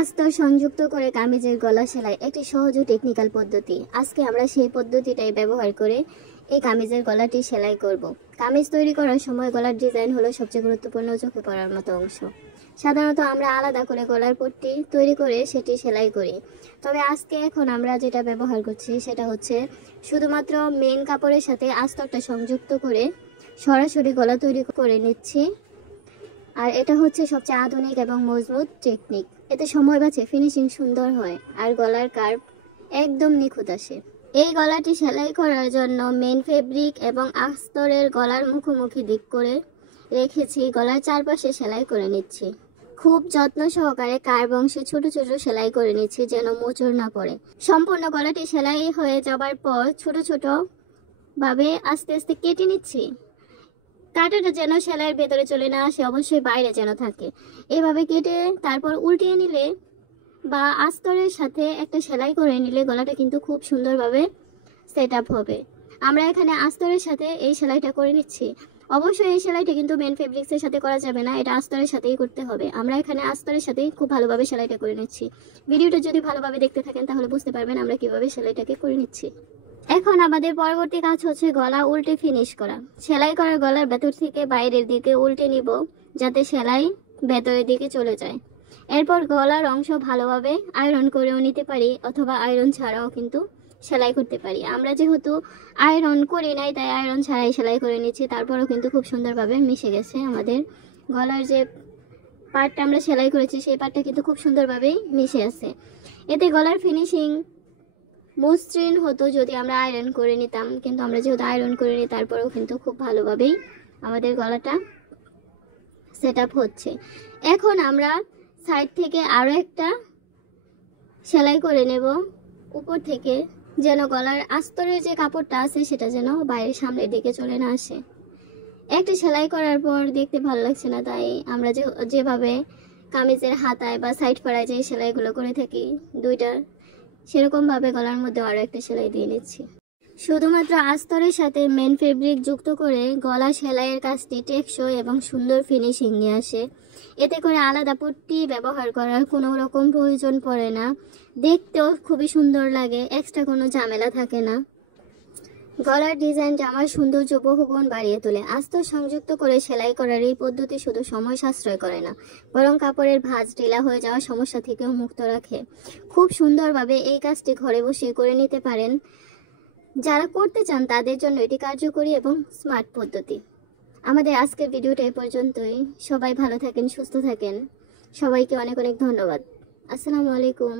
আস্তর সংযুক্ত করে কামিজের গলা সেলাই একটি সহজ ও টেকনিক্যাল পদ্ধতি। আজকে আমরা সেই পদ্ধতিটাই ব্যবহার করে এই কামিজের গলাটি সেলাই করব। কামিজ তৈরি করার সময় গলার ডিজাইন হলো সবচেয়ে গুরুত্বপূর্ণ চোখে পড়ার মতো অংশ। সাধারণত আমরা আলাদা করে গলার পট্টি তৈরি করে সেটি সেলাই করি, তবে এখন আমরা যেটা ব্যবহার করছি সেটা হচ্ছে শুধুমাত্র মেইন কাপড়ের সাথে আস্তরটা সংযুক্ত করে সরাসরি গলা তৈরি করে নিচ্ছি। আর এটা হচ্ছে সবচেয়ে আধুনিক এবং মজবুত টেকনিক। এতে সময় বাঁচে, ফিনিশিং সুন্দর হয় আর গলার কার্ভ একদম নিখুঁত আসে। এই গলাটি সেলাই করার জন্য মেইন ফেব্রিক এবং আস্তরের গলার মুখোমুখি দিক করে রেখেছি, গলার চারপাশে সেলাই করে নিচ্ছি। খুব যত্ন সহকারে কার্ভ অংশে ছোট ছোট সেলাই করে নিচ্ছি যেন মোচড় না পড়ে। সম্পূর্ণ গলাটি সেলাই হয়ে যাবার পর ছোট ছোট ভাবে আস্তে আস্তে কেটে নিচ্ছি। কাঁটাটা যেন সেলাইয়ের ভেতরে চলে না আসে, অবশ্যই বাইরে যেন থাকে। এভাবে কেটে তারপর উল্টিয়ে নিলে বা আস্তরের সাথে একটা সেলাই করে নিলে গলাটা কিন্তু খুব সুন্দরভাবে সেট আপ হবে। আমরা এখানে আস্তরের সাথে এই সেলাইটা করে নিচ্ছি। অবশ্যই এই সেলাইটা কিন্তু মেন ফেব্রিক্সের সাথে করা যাবে না, এটা আস্তরের সাথেই করতে হবে। আমরা এখানে আস্তরের সাথেই খুব ভালোভাবে সেলাইটা করে নিচ্ছি। ভিডিওটা যদি ভালোভাবে দেখতে থাকেন তাহলে বুঝতে পারবেন আমরা কিভাবে সেলাইটাকে করে নিচ্ছি। এখন আমাদের পরবর্তী কাজ হচ্ছে গলা উল্টে ফিনিশ করা। সেলাই করা গলার ভেতর থেকে বাইরের দিকে উল্টে নিব যাতে সেলাই ভেতরের দিকে চলে যায়। এরপর গলার অংশ ভালোভাবে আয়রন করেও নিতে পারি অথবা আয়রন ছাড়াও কিন্তু সেলাই করতে পারি। আমরা যেহেতু আয়রন করি নাই তাই আয়রন ছাড়াই সেলাই করে নিচ্ছি, তারপরেও কিন্তু খুব সুন্দরভাবে মিশে গেছে। আমাদের গলার যে পার্টটা আমরা সেলাই করেছি সেই পার্টটা কিন্তু খুব সুন্দরভাবেই মিশে আছে। এতে গলার ফিনিশিং মসৃণ হতো যদি আমরা আয়রন করে নিতাম, কিন্তু আমরা যেহেতু আয়রন করে নিই তারপরেও কিন্তু খুব ভালোভাবেই আমাদের গলাটা সেট আপ হচ্ছে। এখন আমরা সাইড থেকে আরও একটা সেলাই করে নেব উপর থেকে, যেন গলার আস্তরের যে কাপড়টা আছে সেটা যেন বাইরের সামনের দিকে চলে না আসে। একটা সেলাই করার পর দেখতে ভালো লাগছে না, তাই আমরা যেভাবে কামিজের হাতায় বা সাইড পাড়ায় যে সেলাইগুলো করে থাকি দুইটা, সেরকমভাবে গলার মধ্যে আরও একটা সেলাই দিয়ে নিচ্ছি। শুধুমাত্র আস্তরের সাথে মেন ফেব্রিক যুক্ত করে গলা সেলাইয়ের কাজটি টেকসই এবং সুন্দর ফিনিশিং নিয়ে আসে। এতে করে আলাদা পট্টি ব্যবহার করার কোনো রকম প্রয়োজন পড়ে না, দেখতেও খুবই সুন্দর লাগে, এক্সট্রা কোনো ঝামেলা থাকে না। গলার ডিজাইন জামার সৌন্দর্য বহুগুণ বাড়িয়ে তোলে। আস্তর সংযুক্ত করে সেলাই করার এই পদ্ধতি শুধু সময় সাশ্রয় করে না, বরং কাপড়ের ভাঁজ ঢিলা হয়ে যাওয়ার সমস্যা থেকেও মুক্ত রাখে। খুব সুন্দরভাবে এই কাজটি ঘরে বসে করে নিতে পারেন। যারা করতে চান তাদের জন্য এটি কার্যকরী এবং স্মার্ট পদ্ধতি। আমাদের আজকের ভিডিওটা এই পর্যন্তই। সবাই ভালো থাকেন, সুস্থ থাকেন। সবাইকে অনেক অনেক ধন্যবাদ। আসসালামু আলাইকুম।